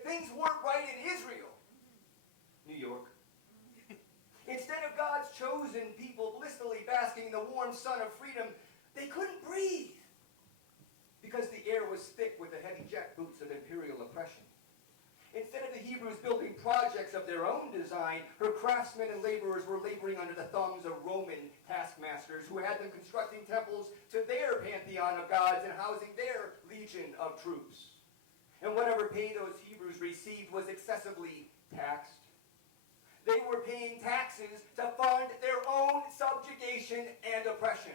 that things weren't right in Israel, New York. Instead of God's chosen people blissfully basking in the warm sun of freedom, they couldn't breathe because the air was thick with the heavy jackboots of imperial oppression. Instead of the Hebrews building projects of their own design, her craftsmen and laborers were laboring under the thumbs of Roman taskmasters who had them constructing temples to their pantheon of gods and housing their legion of troops. And whatever pay those Hebrews received was excessively taxed. They were paying taxes to fund their own subjugation and oppression.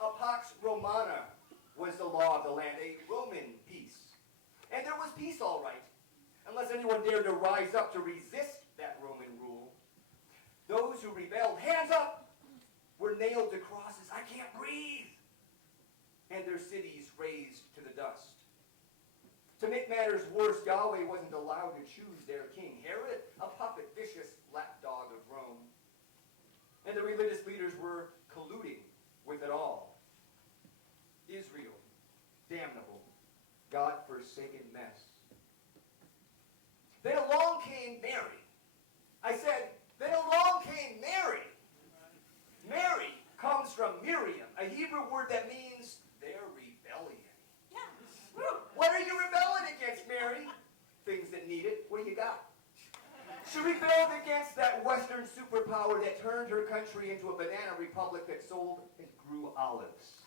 A pax Romana was the law of the land, a Roman peace. And there was peace all right, unless anyone dared to rise up to resist that Roman rule. Those who rebelled, hands up, were nailed to crosses. I can't breathe. And their cities razed to the dust. To make matters worse, Yahweh wasn't allowed to choose their king. Herod, a puppet, vicious lapdog of Rome. And the religious leaders were colluding with it all. Israel, damnable, God-forsaken mess. Then along came Mary. I said, then along came Mary. Mary comes from Miriam, a Hebrew word that means their rebellion. Yeah. What are you rebelling against, Mary? Things that need it. What do you got? She rebelled against that Western superpower that turned her country into a banana republic that sold and grew olives.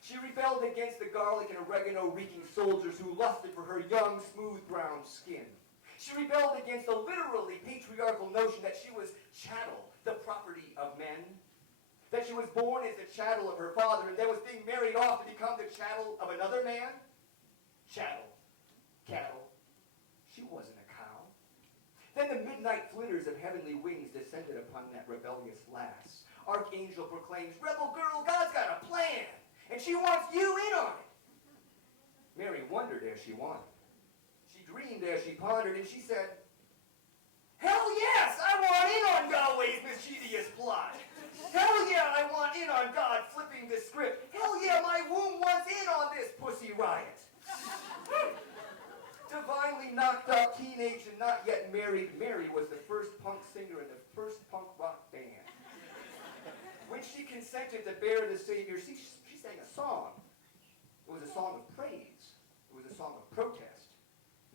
She rebelled against the garlic and oregano-reeking soldiers who lusted for her young, smooth brown skin. She rebelled against the literally patriarchal notion that she was chattel, the property of men. That she was born as the chattel of her father and then was being married off to become the chattel of another man. Chattel. Cattle. She wasn't a cow. Then the midnight flitters of heavenly wings descended upon that rebellious lass. Archangel proclaims, "Rebel girl, God's got a plan, and she wants you in on it." Mary wondered as she wandered. She dreamed as she pondered, and she said, "Hell yes, I want in on Yahweh's mischievous plot. Hell yeah, I want in on God flipping the script. Hell yeah, my womb wants in on this pussy riot." Divinely knocked up, teenage and not yet married, Mary was the first punk singer in the first punk rock band. When she consented to bear the Savior, she sang a song. It was a song of praise. It was a song of protest.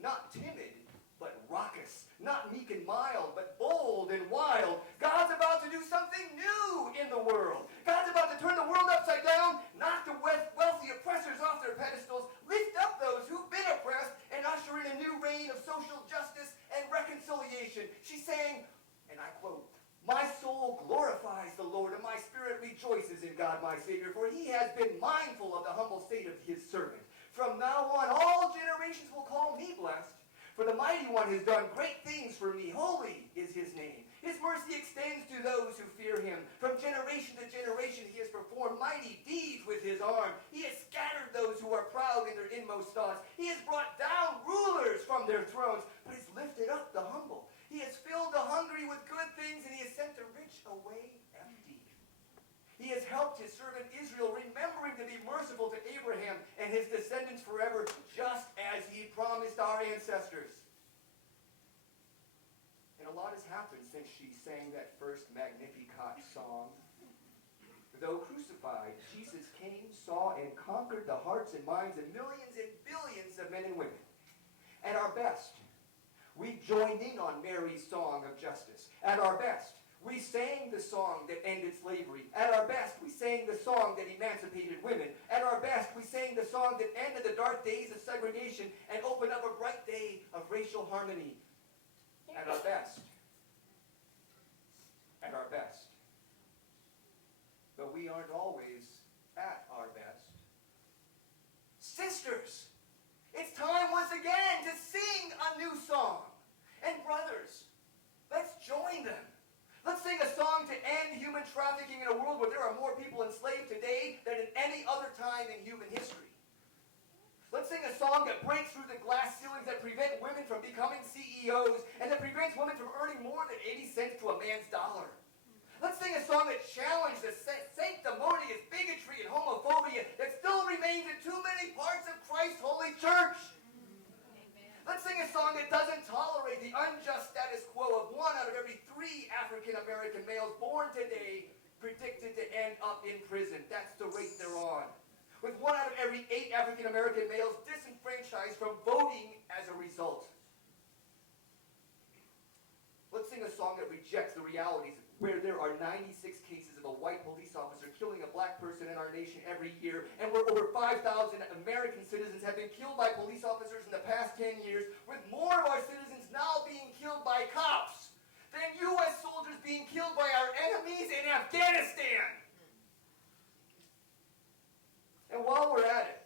Not timid, but raucous. Not meek and mild, but bold and wild. God's about to do something new in the world. God's about to turn the world upside down, knock the wealthy oppressors off their pedestals, lift up those who've been oppressed, and usher in a new reign of social justice and reconciliation. She's saying, and I quote, "My soul glorifies the Lord, and my spirit rejoices in God my Savior, for he has been mindful of the humble state of his servant. From now on, all generations will call me blessed. For the Mighty One has done great things for me. Holy is his name. His mercy extends to those who fear him. From generation to generation he has performed mighty deeds with his arm. He has scattered those who are proud in their inmost thoughts. He has brought down rulers from their thrones, but has lifted up the humble. He has filled the hungry with good things, and he has sent the rich away empty. He has helped his servant Israel, remembering to be merciful to Abraham and his descendants forever, just as he promised our ancestors." And a lot has happened since she sang that first Magnificat song. Though crucified, Jesus came, saw, and conquered the hearts and minds of millions and billions of men and women. At our best, we joined in on Mary's song of justice. At our best, we sang the song that ended slavery. At our best, we sang the song that emancipated women. At our best, we sang the song that ended the dark days of segregation and opened up a bright day of racial harmony. At our best. At our best. But we aren't always at our best. Sisters, it's time once again to sing a new song. And brothers, let's join them. Let's sing a song to end human trafficking in a world where there are more people enslaved today than at any other time in human history. Let's sing a song that breaks through the glass ceilings that prevent women from becoming CEOs and that prevents women from earning more than 80 cents to a man's dollar. Let's sing a song that challenges the sanctimonious bigotry and homophobia that still remains in too many parts of Christ's holy church. Let's sing a song that the unjust status quo of 1 out of every 3 African-American males born today predicted to end up in prison. That's the rate they're on. With 1 out of every 8 African-American males disenfranchised from voting as a result. Let's sing a song that rejects the realities where there are 96 cases of a white police officer killing a black person in our nation every year, and where over 5,000 American citizens have been killed by police officers in the past 10 years, with more of our citizens now being killed by cops than U.S. soldiers being killed by our enemies in Afghanistan. And while we're at it,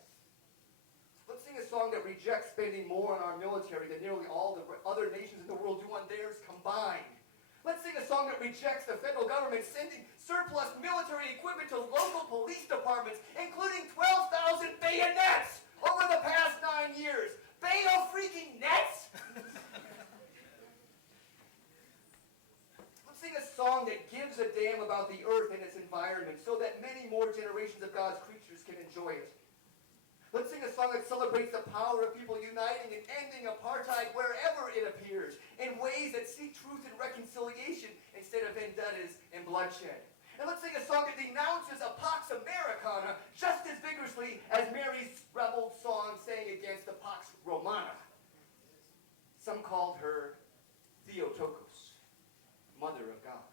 let's sing a song that rejects spending more on our military than nearly all the other nations in the world do on theirs combined. Let's sing a song that rejects the federal government sending surplus military equipment to local police departments, including 12,000 bayonets over the past 9 years. Bayo-freaking-nets! Let's sing a song that gives a damn about the earth and its environment so that many more generations of God's creatures can enjoy it. Let's sing a song that celebrates the power of people uniting and ending apartheid wherever it appears, in ways that seek truth and reconciliation instead of vendettas and bloodshed. And let's sing a song that denounces a Pax Americana just as vigorously as Mary's rebel song sang against the Pax Romana. Some called her Theotokos, Mother of God.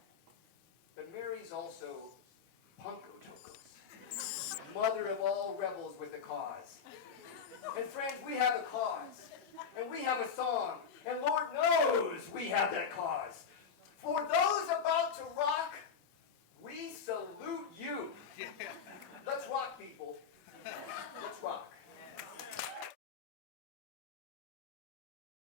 But Mary's also Punkotokos, mother of all rebels with a cause. And friends, we have a cause, and we have a song, and Lord knows we have that cause.